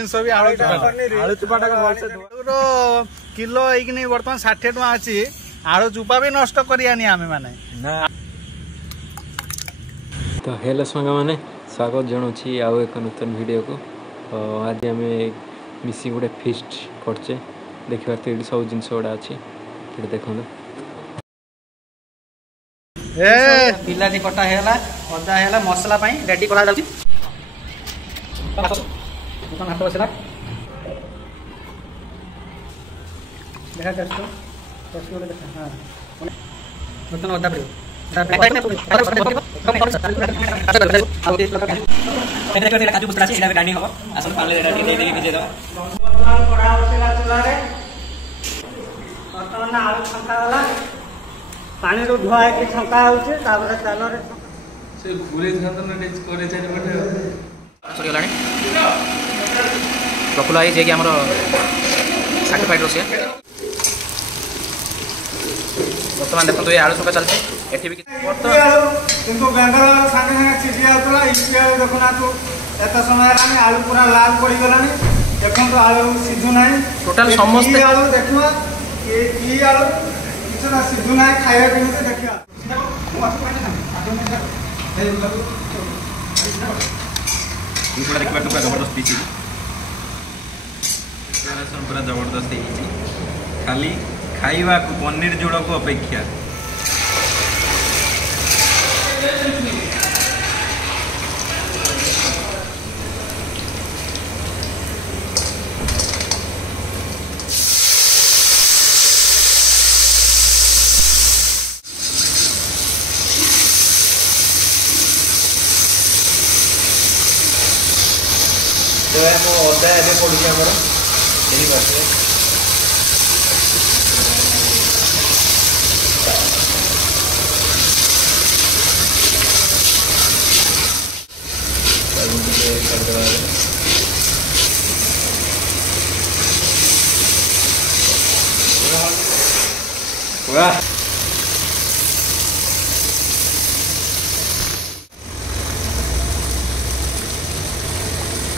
जिनस भी आलू चुपाटा किलो ये बर्तमान 60 टका अच्छी आलू चुपा भी नष्ट करियानी आमे माने तो हेलो सांगा माने स्वागत जनाऊँगी आउ एक नूतन वीडियो को। आज आम मिसी गोटे फिस्ट करचे देखिए तो ये सब जिन गुड़ा अच्छी देखो बिलाती कटा है अदा है मसला रेडी करा जाउची हाथ बसला देखा टेस्ट देखा हाँ बर्तन अदा काजू बुस्ता ग्राइंडिंग हम आसन बर्तमान आलू छंका गला पानी रो धुआ है छंका होचे तापर चालर से घुरे धरन ने करे चारि पटे सरी गलानी प्रफुल्ल आई जे कि हमरो सर्टिफाइड रोसिया वर्तमान देखो ये आलू छंका चलते एठी भी किंतु बेंगल संगे संगे छिटी आउतला इपिया देखो ना तू एत समय रानी आलू पूरा लाल पड़ी गलानी देखो तो आलू सिद्धू नाही टोटल समस्त आलू देखवा ये आलू किछ ना सिद्धू नाही खाया केमते देखिया पूरा जबरदस्त पीसी पूरा जबरदस्त खाली खाइबा को पनीर जोड़ को अपेक्षा तो अदा एवं पड़ू आमर यही बात वाह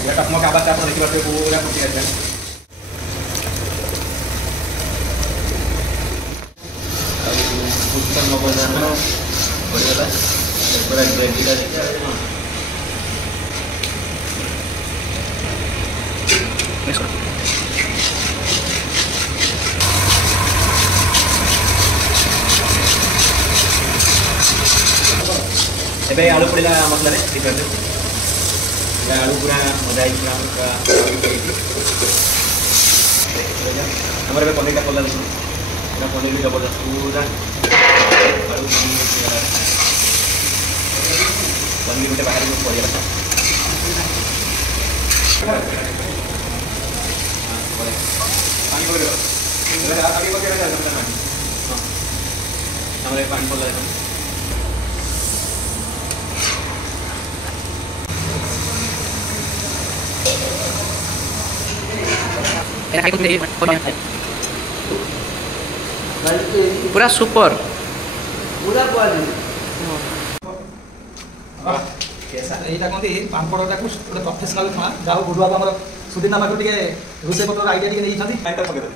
ya mau kabar apa lagi waktu पूरा कुछ करते हैं अभी कुछ कर लो बोलना बढ़िया पूरा ग्रेवी का देखो आलू पड़ा मसला आलू पूरा मजा हमारे पनीर का पल्ला देखो पनीर भी जबरदस्त पूरा आलू पनीर गोटे बाहर पड़े हमारे पानी पल्ला देखो पूरा सुपर पूरा এইটা কোন পাম্পড়টা কো ଗୋଟେ প্রফেশনাল খানা যাও গুরুবা ଆମର ସୁଦିନା ପାଖରୁ ଟିକେ ରୋଷେଇ ପତ୍ର ଆଇডিଆ ଟିକେ ନେଇଛନ୍ତି କାଇଟା ପକେଇ ଦେ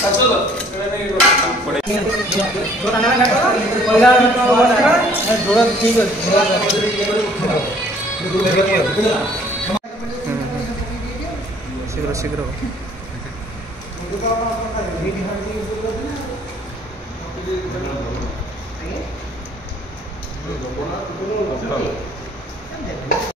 चलो पड़े जोरा ना लगा पहिला जोरा ठीक है शीघ्र शीघ्र